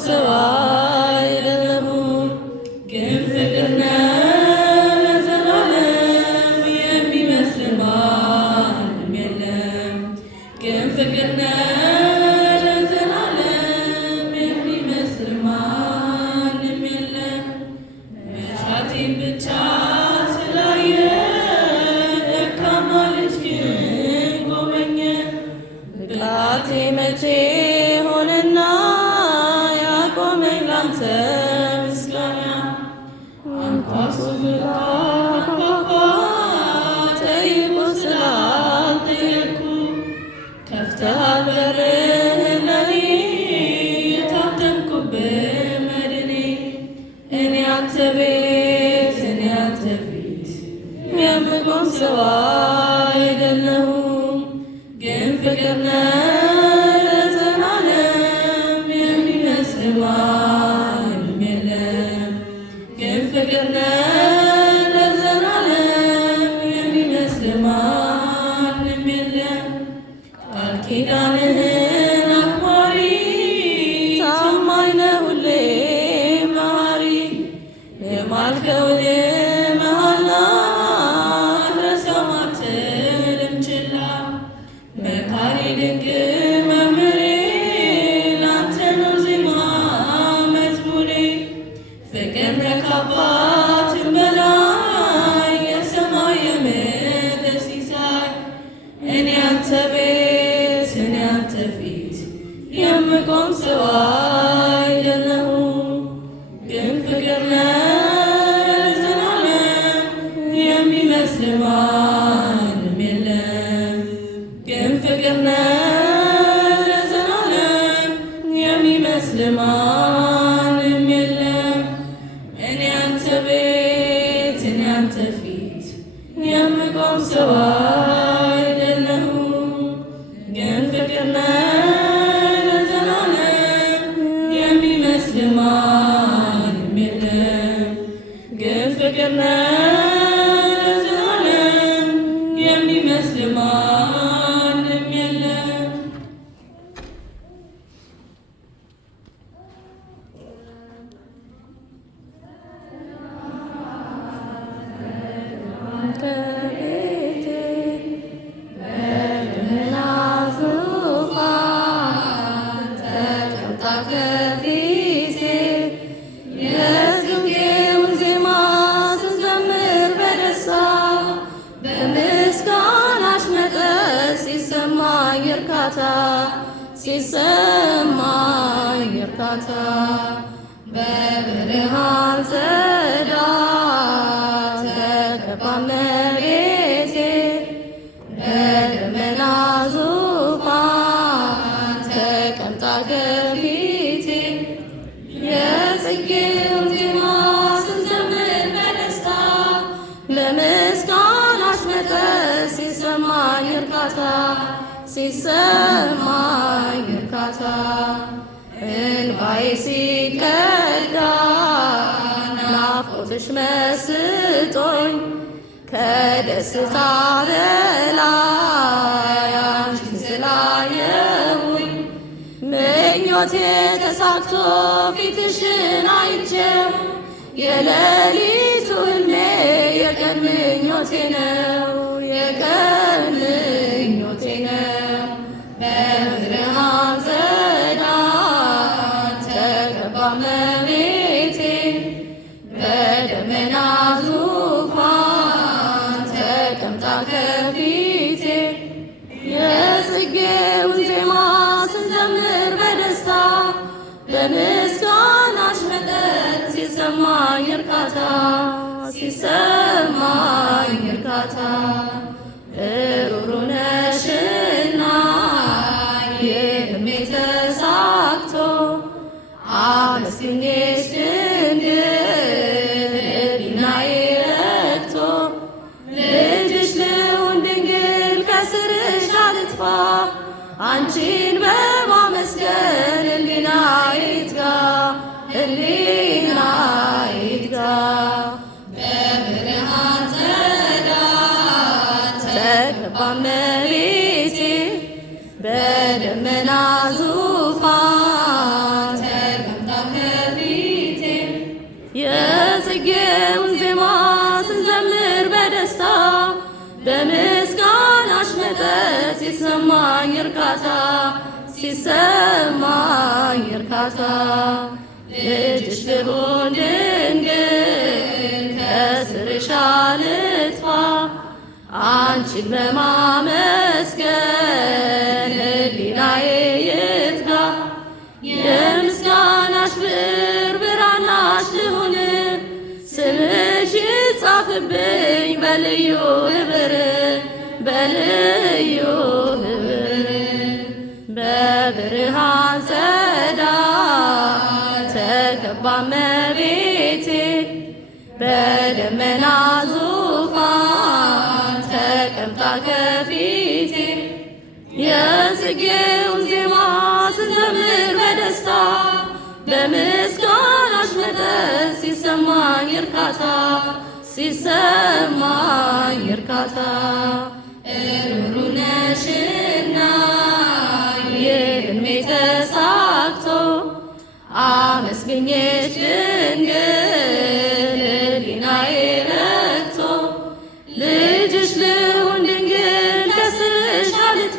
ሰው አይደለሁም። ግን ፍቅር ነህ ለዘላለም የሚመስል ማንም የለም። ግን ፍቅር ነህ ለዘላለም የሚመስል ማንም የለም። መሻቴን ብቻ ስላየ ደካማ ልጅ ግን ጎበኘ። ብቃቴ መቼ ሆነና ያቆመኝ ላንተ ምስጋና። አንኳኩ ብታንኳኳ ጠይቁ ስላልጠየቅኩ ከፍተሃል በርህን ለኔ የታተምኩብህ መድኔ። እኔ አንተ ቤት እኔ አንተ ፊት የምቆም ሰው አይደለሁም። ግን ፍቅር ነህ ለዘላለም የሚመስል ማንም የለም። ግን ፍቅር ነህ ለዘላለም የሚመስል ማንም የለም። ቃል ኪዳንህን አክባሪ ታማኝ ነህ ሁሌ መሐሪ። የማልከውን መሐላ አትረሳም አትልም ችላ። መካሪ ድንቅ መምህሬ ላንተ ነው ዜማ መዝሙሬ። ፍቅር ከአባትም በላይ የሰማይ የምድር ሲሳይ። እኔ አንተ ቤት እኔ አንተ ፊት የምቆም ሰው አይደለሁም። ግን ፍቅር ነህ ለዘላለም የሚመስል ማንም የለም። ግን ፍቅር ነህ ለዘላለም የሚመስል ማንም የለም። እኔ አንተ ቤት እኔ አንተ ፊት የምቆም ሰው አይደለሁም። ግን ፍቅር ነህ ለዘላለም የሚመስል ማንም የለም። ግን ፍቅር ነህ ለዘላለም የሚመስል ማንም የለም። ከቤቴ በደመና ዙፋን ተቀምጣ ከፊቴ የዝማሬውን ዜማ ስንዘምር በደስታ በምስጋናሽ መጠን ሲሰማኝ እርካታ ሲሰማኝ እርካታ። በብርሃን ጸዳል ተከባ እመቤቴ በደመና ዙፋን ተቀምጣ ከፊቴ የጽጌውን ዜማ ስንዘምር በደስታ በምስጋናሽ መጠን ሲሰማኝ እርካታ ሲሰማኝ እርካታ። እንባዬ ሲቀዳ ናፍቆትሽ መስጦኝ ከደስታ በላይ አንቺን ስላየሁኝ ምኞቴ ተሳክቶ ፊትሽን አይቼው የሌሊቱ ሕልሜ የቀን ምኞቴ ነው የቀን ምኞቴ ነው። በብርሃን ጸዳል ተከባ እመቤቴ በደመና ዙፋን ተቀምጣ ከፊቴ የጽጌውን ዜማ ስንዘምር በደስታ በምስጋናሽ መጠን ሲሰማኝ እርካታ ሲሰማኝ እርካታ። ሩሩ ነሽና የሕልሜ ተሳክቶ አመስግኜሽ ድንግል ሕሊናዬ ረክቶ። ልጅሽ ልሁን ድንግል ከስርሽ አልጥፋ አንቺን በማመስገን ሕሊናዬ ይትጋ ሕሊናዬ ይትጋ። በብርሃን ጸዳል ተከባ እመቤቴ በደመና ዙፋን ተቀምጣ ሲሰማኝ እርካታ ሲሰማኝ እርካታ ልጅሽ ልሁን ድንግል ከስርሽ አልጥፋ አንቺን በማመስገን ሕሊናዬ ይትጋ የምስጋናሽ ብዕር ብራናሽ ልሁን ስምሽ ይጻፍብኝ በልዩ ኅብር በልዩ ኅብር በብርሃን ጸዳል ተከባ እመቤቴ በደመና ዙፋን ተቀምጣ ከፊቴ የጽጌውን ዜማ ስዘምር በደስታ በምስጋናሽ መጠን ሲሰማኝ እርካታ ሲሰማኝ እርካታ